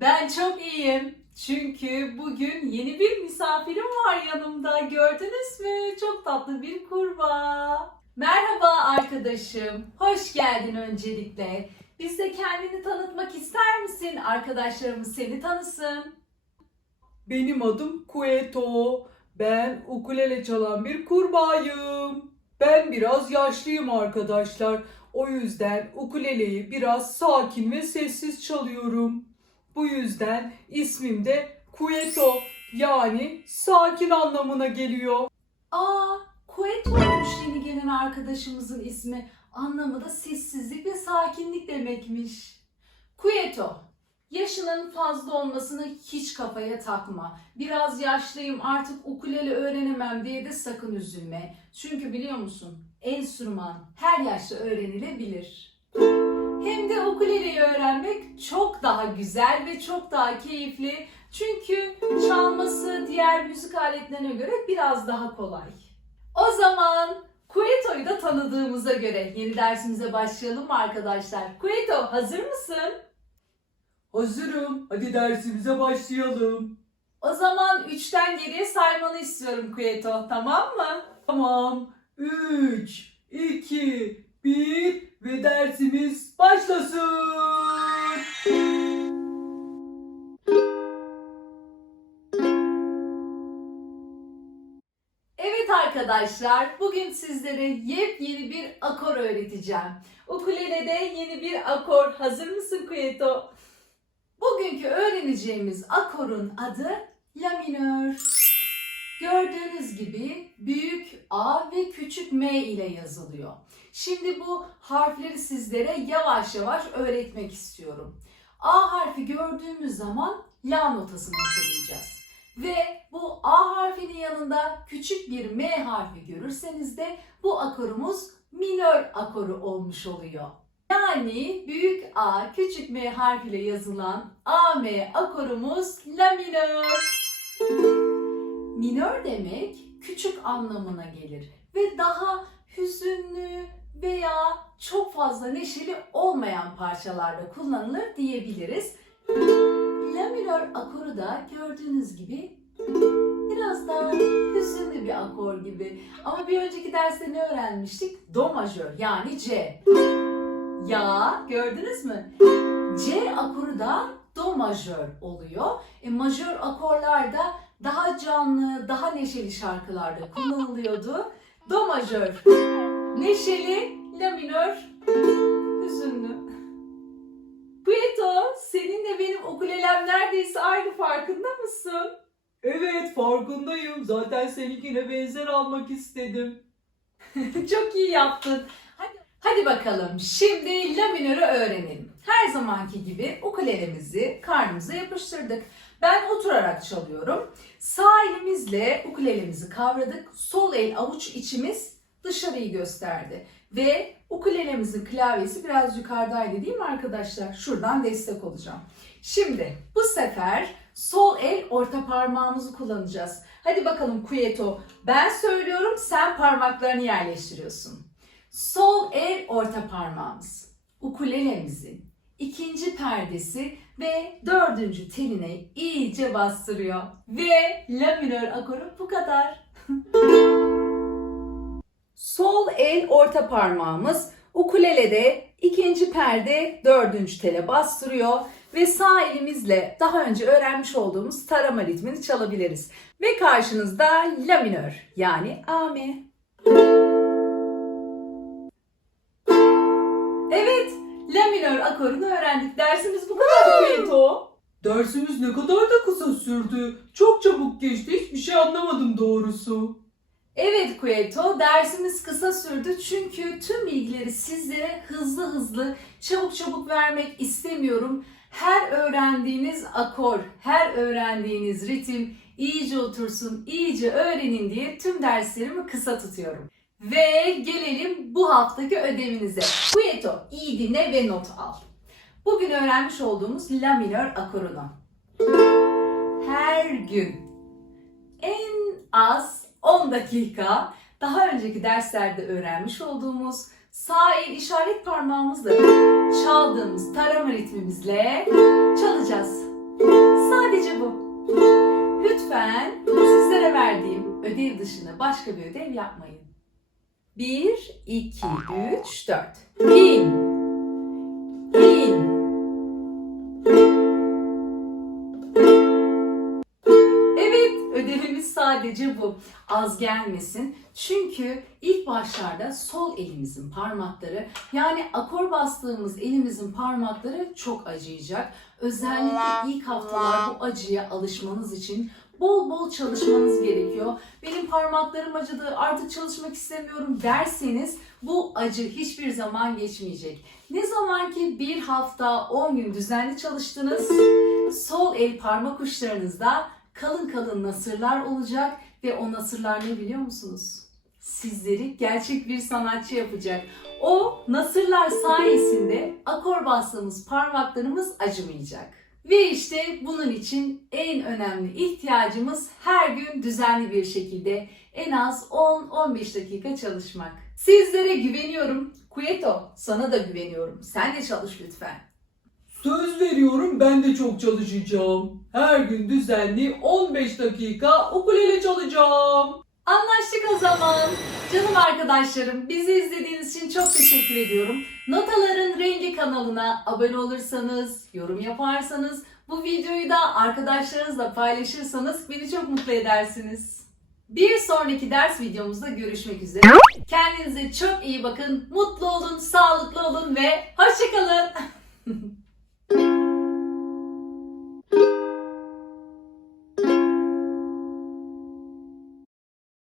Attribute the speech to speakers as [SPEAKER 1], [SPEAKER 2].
[SPEAKER 1] Ben çok iyiyim. Çünkü bugün yeni bir misafirim var yanımda. Gördünüz mü? Çok tatlı bir kurbağa. Merhaba arkadaşım. Hoş geldin öncelikle. Biz de kendini tanıtmak ister misin? Arkadaşlarımız seni tanısın.
[SPEAKER 2] Benim adım Kueto. Ben ukulele çalan bir kurbağayım. Ben biraz yaşlıyım arkadaşlar. O yüzden ukuleleyi biraz sakin ve sessiz çalıyorum. Bu yüzden ismim de Kueto yani sakin anlamına geliyor.
[SPEAKER 1] Aa, Kueto'ymuş yeni gelen arkadaşımızın ismi. Anlamı da sessizlik ve sakinlik demekmiş. Kueto, yaşının fazla olmasını hiç kafaya takma. Biraz yaşlıyım artık ukulele öğrenemem diye de sakın üzülme. Çünkü biliyor musun enstrüman her yaşta öğrenilebilir. Hem de ukuleleyi öğrenmek çok daha güzel ve çok daha keyifli. Çünkü çalması diğer müzik aletlerine göre biraz daha kolay. O zaman Kueto'yu da tanıdığımıza göre yeni dersimize başlayalım mı arkadaşlar? Kueto hazır mısın?
[SPEAKER 2] Hazırım. Hadi dersimize başlayalım.
[SPEAKER 1] O zaman 3'ten geriye saymanı istiyorum Kueto tamam mı?
[SPEAKER 2] Tamam. 3, 2, 1 ve dersimiz
[SPEAKER 1] arkadaşlar, bugün sizlere yepyeni bir akor öğreteceğim. Ukulele'de yeni bir akor. Hazır mısın Kueto? Bugünkü öğreneceğimiz akorun adı La minör. Gördüğünüz gibi büyük A ve küçük M ile yazılıyor. Şimdi bu harfleri sizlere yavaş yavaş öğretmek istiyorum. A harfi gördüğümüz zaman La notasını hatırlayacağız. Ve bu A yanında küçük bir M harfi görürseniz de bu akorumuz minör akoru olmuş oluyor. Yani büyük A küçük M harfiyle yazılan AM akorumuz La minör. Minör demek küçük anlamına gelir ve daha hüzünlü veya çok fazla neşeli olmayan parçalarda kullanılır diyebiliriz. La minör akoru da gördüğünüz gibi akor gibi. Ama bir önceki derste ne öğrenmiştik? Do majör yani C. Ya gördünüz mü? C akoru da do majör oluyor. E, majör akorlar da daha canlı, daha neşeli şarkılarda kullanılıyordu. Do majör neşeli, la minör hüzünlü. Kueto, seninle benim ukulelem neredeyse aynı farkında mısın?
[SPEAKER 2] Evet farkındayım. Zaten seninkine benzer almak istedim.
[SPEAKER 1] Çok iyi yaptın. Hadi, hadi bakalım şimdi la minörü öğrenelim. Her zamanki gibi ukulelemizi karnımıza yapıştırdık. Ben oturarak çalıyorum. Sağ elimizle ukulelemizi kavradık. Sol el avuç içimiz dışarıyı gösterdi. Ve ukulelemizin klavyesi biraz yukarıdaydı değil mi arkadaşlar? Şuradan destek olacağım. Şimdi bu sefer sol el orta parmağımızı kullanacağız. Hadi bakalım Kuyeto. Ben söylüyorum sen parmaklarını yerleştiriyorsun. Sol el orta parmağımız. Ukulelemizin ikinci perdesi ve dördüncü teline iyice bastırıyor. Ve la minör akoru bu kadar. Sol el orta parmağımız ukulelede ikinci perde dördüncü tele bastırıyor ve sağ elimizle daha önce öğrenmiş olduğumuz tarama ritmini çalabiliriz. Ve karşınızda la minör yani AM. Evet, la minör akorunu öğrendik. Dersimiz bu kadar Kueto.
[SPEAKER 2] Dersimiz ne kadar da kısa sürdü. Çok çabuk geçti. Hiçbir şey anlamadım doğrusu.
[SPEAKER 1] Evet Kueto, dersimiz kısa sürdü çünkü tüm bilgileri sizlere hızlı hızlı, çabuk çabuk vermek istemiyorum. Her öğrendiğiniz akor, her öğrendiğiniz ritim iyice otursun, iyice öğrenin diye tüm derslerimi kısa tutuyorum. Ve gelelim bu haftaki ödevinize. Kueto, iyi dinle ve not al. Bugün öğrenmiş olduğumuz La minör akorunu. Her gün en az 10 dakika daha önceki derslerde öğrenmiş olduğumuz sağ el işaret parmağımızla çaldığımız tarama ritmimizle çalacağız. Sadece bu. Lütfen sizlere verdiğim ödev dışında başka bir ödev yapmayın. 1, 2, 3, 4. 1, sadece bu. Az gelmesin. Çünkü ilk başlarda sol elimizin parmakları yani akor bastığımız elimizin parmakları çok acıyacak. Özellikle ilk haftalar bu acıya alışmanız için bol bol çalışmanız gerekiyor. Benim parmaklarım acıdı artık çalışmak istemiyorum derseniz bu acı hiçbir zaman geçmeyecek. Ne zaman ki bir hafta 10 gün düzenli çalıştınız sol el parmak uçlarınızda kalın kalın nasırlar olacak ve o nasırlar ne biliyor musunuz? Sizleri gerçek bir sanatçı yapacak. O nasırlar sayesinde akor bastığımız parmaklarımız acımayacak. Ve işte bunun için en önemli ihtiyacımız her gün düzenli bir şekilde en az 10-15 dakika çalışmak. Sizlere güveniyorum. Kueto, sana da güveniyorum. Sen de çalış lütfen.
[SPEAKER 2] Söz veriyorum ben de çok çalışacağım. Her gün düzenli 15 dakika ukulele çalacağım.
[SPEAKER 1] Anlaştık o zaman. Canım arkadaşlarım, bizi izlediğiniz için çok teşekkür ediyorum. Notaların Rengi kanalına abone olursanız, yorum yaparsanız, bu videoyu da arkadaşlarınızla paylaşırsanız beni çok mutlu edersiniz. Bir sonraki ders videomuzda görüşmek üzere. Kendinize çok iyi bakın, mutlu olun, sağlıklı olun ve hoşçakalın. thank you